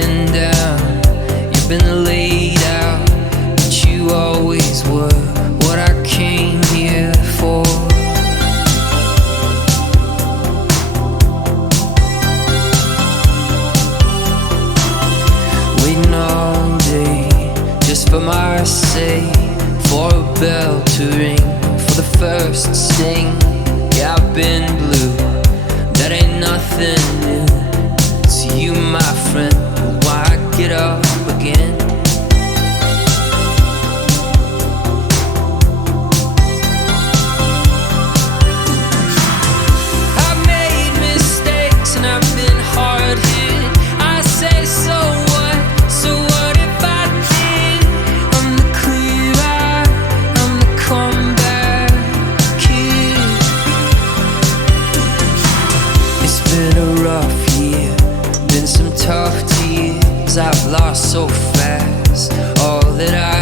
been down, you've been laid out, but you always were what I came here for. Waiting all day, just for my sake, for a bell to ring, for the first sting. Yeah, I've been blue, that ain't nothing new to you, my friend. But why get up again? I've made mistakes and I've been hard hit. I say so what? So what if I did? I'm the clear eye, I'm the comeback kid. It's been a rough year, been some tough tears. I've lost so fast all that I